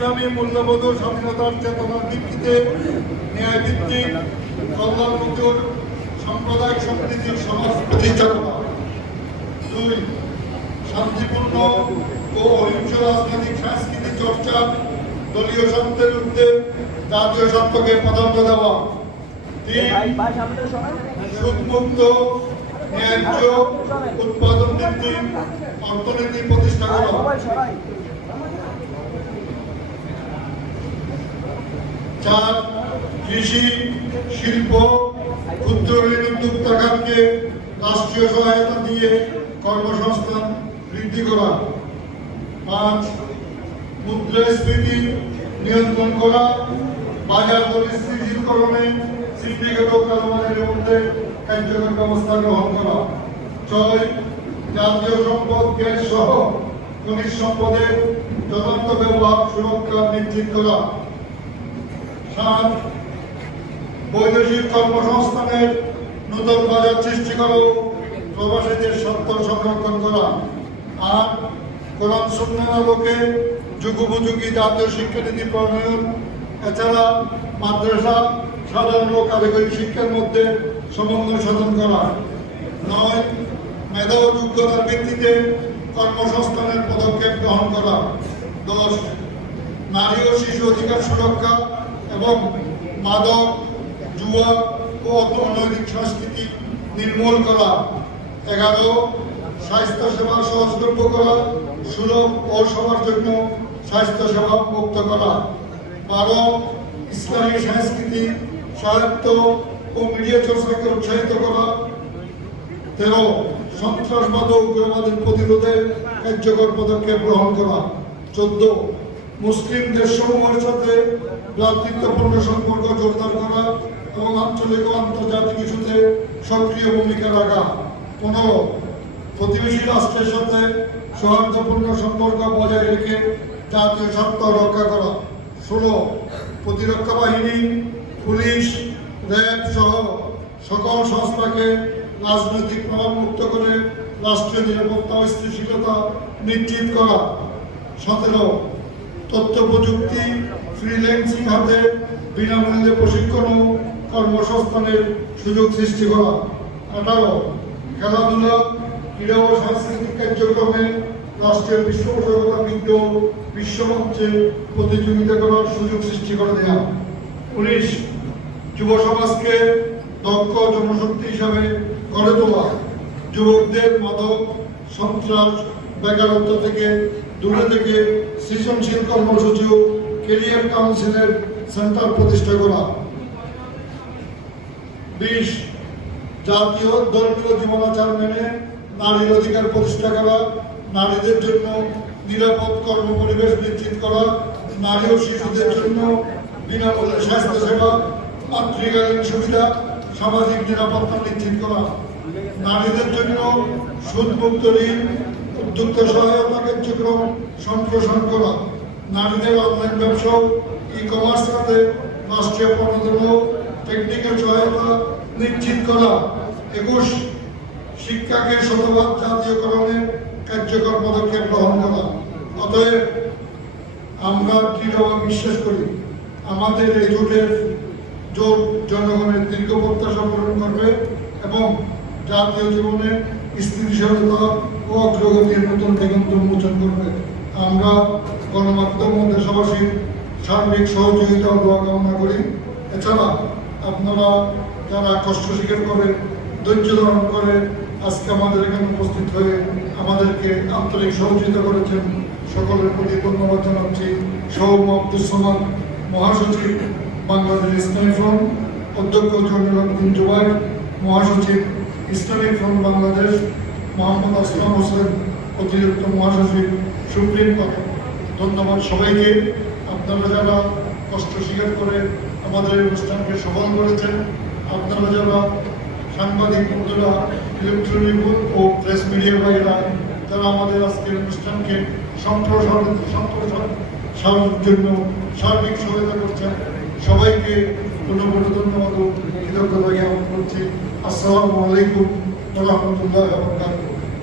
ইসলামী মূল্যবোধ ও স্বাধীনতার চেতনার ভিত্তিতে ন্যায় ভিত্তিক কল্যাণ সাম্প্রদায়িক সম্প্রীতির সমাজ প্রতিষ্ঠা করা দুই, শান্তিপূর্ণ ও অহিংস রাজনৈতিক সাংস্কৃতিক চর্চা দলীয় স্বার্থের ঊর্ধ্বে জাতীয় স্বার্থকে প্রাধান্য দেওয়া। সুদমুক্ত ন্যায্য উৎপাদন ভিত্তিক অর্থনীতি প্রতিষ্ঠা করা। চার কৃষি, শিল্প, ক্ষুদ্র ঋণ রাষ্ট্রীয় সহায়তা দিয়ে কর্মসংস্থান বৃদ্ধি করা। পাঁচ, মুদ্রাস্ফীতি নিয়ন্ত্রণ করা। বাজার পরিস্থিতিকরণে সিন্ডিকেট ও কারবারের মধ্যে কার্যকর ব্যবস্থা গ্রহণ করা। ছয়, জাতীয় সম্পদ গ্যাস সহ খনিজ সম্পদের যথার্থ ব্যবহার সুরক্ষা নিশ্চিত করা। সাত বৈদেশিক কর্মসংস্থানের নতুন বাজার সৃষ্টি করা। প্রবাসীদের সত্য সংরক্ষণ করা। আট কোরআন সুন্নাহ আলোকে যুগোপযোগী জাতীয় শিক্ষানীতি প্রণয়ন। এছাড়া মাদ্রাসা, সাধারণ ও কারিগরি শিক্ষার মধ্যে সমন্বয় সাধন করা। নয়, মেধা ও যোগ্যতার ভিত্তিতে কর্মসংস্থানের পদক্ষেপ গ্রহণ করা। দশ, নারী ও শিশু অধিকার সুরক্ষা এবং মাদক, জুয়া ও অনৈতিক সংস্কৃতি নির্মূল করা, এগারো স্বাস্থ্য সেবা সহজলভ্য করা, সুলভ ও সবার জন্য স্বাস্থ্য সেবা মুক্ত করা, বারো, ইসলামী সংস্কৃতি সাহিত্য ও মিডিয়া চর্চাকে উৎসাহিত করা, তেরো, সন্ত্রাসবাদ ও উগ্রবাদের প্রতিরোধে কার্যকর পদক্ষেপ গ্রহণ করা, চোদ্দ মুসলিম দেশসমূহের সাথে ভ্রাতৃত্বপূর্ণ সম্পর্ক জোরদার করা এবং আঞ্চলিক ও আন্তর্জাতিক ইস্যুতে সক্রিয় ভূমিকা রাখা। পনেরো, প্রতিবেশী রাষ্ট্রের সাথে সৌহার্দ্যপূর্ণ সম্পর্ক বজায় রেখে জাতীয় স্বার্থ রক্ষা করা। ষোলো, প্রতিরক্ষা বাহিনী, পুলিশ, র্যাব সহ সকল সংস্থাকে রাজনৈতিক প্রভাব মুক্ত করে রাষ্ট্রীয় নিরাপত্তা ও স্থিতিশীলতা নিশ্চিত করা। সতেরো তথ্য প্রযুক্তি ফ্রিল্যান্সিং হাতে বিনামূল্যে প্রশিক্ষণ ও কর্মসংস্থানের সুযোগ সৃষ্টি করা। আঠারো খেলাধুলা, ক্রীড়া ও সাংস্কৃতিক কার্যক্রমে রাষ্ট্রের রাষ্ট্রীয় বিশ্বপ্রতিযোগিতা বিশ্বমঞ্চে প্রতিযোগিতা করার সুযোগ সৃষ্টি করে দেওয়া উনিশ, যুব সমাজকে দক্ষ জনশক্তি হিসাবে গড়ে তোলা। যুবকদের মাদক, সন্ত্রাস বেকারত্ব থেকে দূরে থেকে সৃজনশীল কর্মসূচি ও কেরিয়ার কাউন্সিলের সেন্টার প্রতিষ্ঠা করা। বিশ, জাতীয় ধর্মীয় জীবনাচার মেনে নারীর অধিকার প্রতিষ্ঠা করা, নারীদের জন্য নিরাপদ কর্ম পরিবেশ নিশ্চিত করা, নারী ও শিশুদের জন্য বিনামূল্যে স্বাস্থ্য সেবা মাতৃকালীন সুবিধা, সামাজিক নিরাপত্তা নিশ্চিত করা। নারীদের জন্য সুদমুক্ত ঋণ উদ্যোক্তা সহায়তা কার্যক্রম সম্প্রসারণ করা। নারীদের অনলাইন ব্যবসা ই কমার্স খাতে রাষ্ট্রীয় প্রণোদন টেকনিক্যাল সহায়তা নিশ্চিত করা। একুশ, শিক্ষাকে শতভাগ জাতীয়করণে কার্যকর পদক্ষেপ গ্রহণ করা। অতএব আমরা দৃঢ়ভাবে বিশ্বাস করি, আমাদের এই জোটের, জোট জনগণের দীর্ঘ প্রত্যাশা পূরণ করবে এবং জাতীয় জীবনে স্থিতিশীলতা অগ্রগতির নতুন দিগন্ত উন্মোচন করবে। আমরা গণমাধ্যম ও দেশবাসীর সার্বিক সহযোগিতা দোয়া কামনা করি। এছাড়া আপনারা যারা কষ্ট স্বীকার করে, ধৈর্য ধারণ করে আজকে আমাদের এখানে উপস্থিত হয়ে আমাদেরকে আন্তরিক সহযোগিতা করেছেন, সকলের প্রতি ধন্যবাদ জানাচ্ছি। সৌম আব্দুল সামাদ, মহাসচিব, বাংলাদেশ ইসলামী ফ্রন্ট, অধ্যক্ষ জয়নুল জুবাই মহাসচিব ইসলামিক ফ্রন্ট, বাংলাদেশ। মোহাম্মদ আসলাম হোসেন, অতিরিক্ত মহাসচিব, সুপ্রিম কোর্ট। ধন্যবাদ সবাইকে। আপনারা যারা কষ্ট স্বীকার করে আমাদের অনুষ্ঠানকে সফল করেছেন, আপনারা যারা সাংবাদিক বন্ধুরা ইলেকট্রনিক ও প্রেস মিডিয়ার ভাইয়েরা যারা আমাদের আজকের অনুষ্ঠানকে সম্প্রসারণ সম্প্রসারণ সারানোর জন্য সার্বিক সহায়তা করছেন। সবাইকে ধন্যবাদ ও কৃতজ্ঞতা জ্ঞাপন করছি। আসসালামু আলাইকুম রহমতুল্লাহ